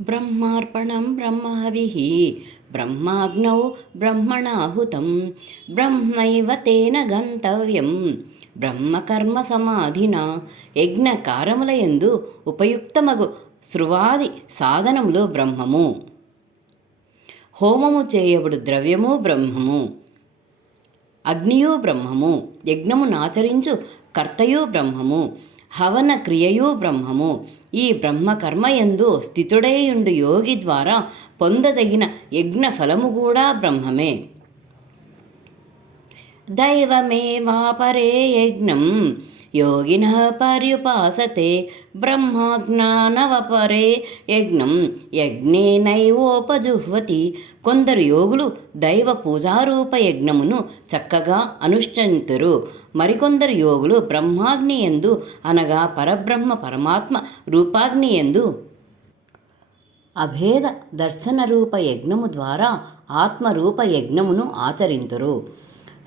బ్రహ్మార్పణం బ్రహ్మహవిః బ్రహ్మాగ్నౌ బ్రహ్మణాహుతం బ్రహ్మైవ తేన గంతవ్యం బ్రహ్మకర్మ సమాధినా. యజ్ఞకారములయందు ఉపయుక్తమగు శృవాది సాధనములు బ్రహ్మము. హోమము చేయబడు ద్రవ్యము బ్రహ్మము. అగ్నియు బ్రహ్మము. యజ్ఞమునాచరించు కర్తయు బ్రహ్మము. హవన క్రియయు బ్రహ్మము. ఈ బ్రహ్మకర్మయందు స్థితుడైయుండు యోగి ద్వారా పొందదగిన యజ్ఞ ఫలము కూడా బ్రహ్మమే. దైవమేవాపరే యజ్ఞం యోగినః పర్యుపాసతే బ్రహ్మాజ్ఞానవపరే యజ్ఞం యజ్ఞేనైవోపజుహ్వతి. కొందరు యోగులు దైవ పూజారూప యజ్ఞమును చక్కగా అనుష్ఠింతురు. మరికొందరు యోగులు బ్రహ్మాగ్నియందు అనగా పరబ్రహ్మ పరమాత్మ రూపాగ్నియందు అభేద దర్శన రూప యజ్ఞము ద్వారా ఆత్మరూప యజ్ఞమును ఆచరింతురు.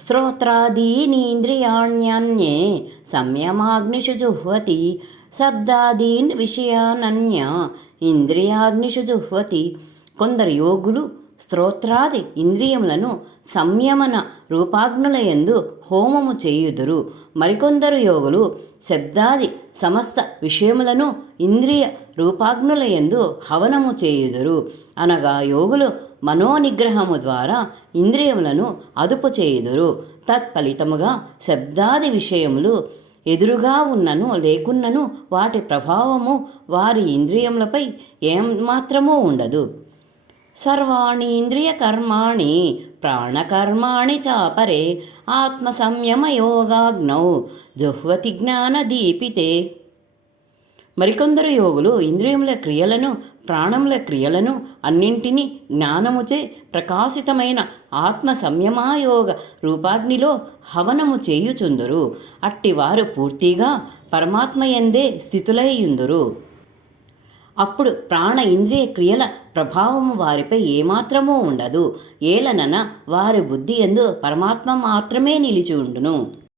శ్రోత్రాదీనీంద్రియాణ్యన్యే సంయమాగ్నిషు జుహ్వతి శబ్దాదీన్ విషయానన్య ఇంద్రియాగ్నిషు జుహ్వతి. కొందరు యోగులు స్తోత్రాది ఇంద్రియములను సంయమన రూపాగ్నులయందు హోమము చేయుదురు. మరికొందరు యోగులు శబ్దాది సమస్త విషయములను ఇంద్రియ రూపాగ్నులయందు హవనము చేయుదురు. అనగా యోగులు మనోనిగ్రహము ద్వారా ఇంద్రియములను అదుపు చేయుదురు. తత్ఫలితముగా శబ్దాది విషయములు ఎదురుగా ఉన్నను లేకున్నను వాటి ప్రభావము వారి ఇంద్రియములపై ఏమాత్రమూ ఉండదు. సర్వాణి ఇంద్రియ కర్మాణి ప్రాణకర్మాణి చాపరే ఆత్మ సంయమ యోగాగ్నౌ జుహ్వతి జ్ఞానదీపితే. మరికొందరు యోగులు ఇంద్రియముల క్రియలను ప్రాణముల క్రియలను అన్నింటినీ జ్ఞానముచే ప్రకాశితమైన ఆత్మ సంయమాయోగ రూపాగ్నిలో హవనము చేయుచుందురు. అట్టివారు పూర్తిగా పరమాత్మయందే స్థితులైయుందురు. అప్పుడు ప్రాణ ఇంద్రియ క్రియల ప్రభావము వారిపై ఏమాత్రమూ ఉండదు. ఏలనన వారి బుద్ధి యందు పరమాత్మ మాత్రమే నిలిచి ఉండును.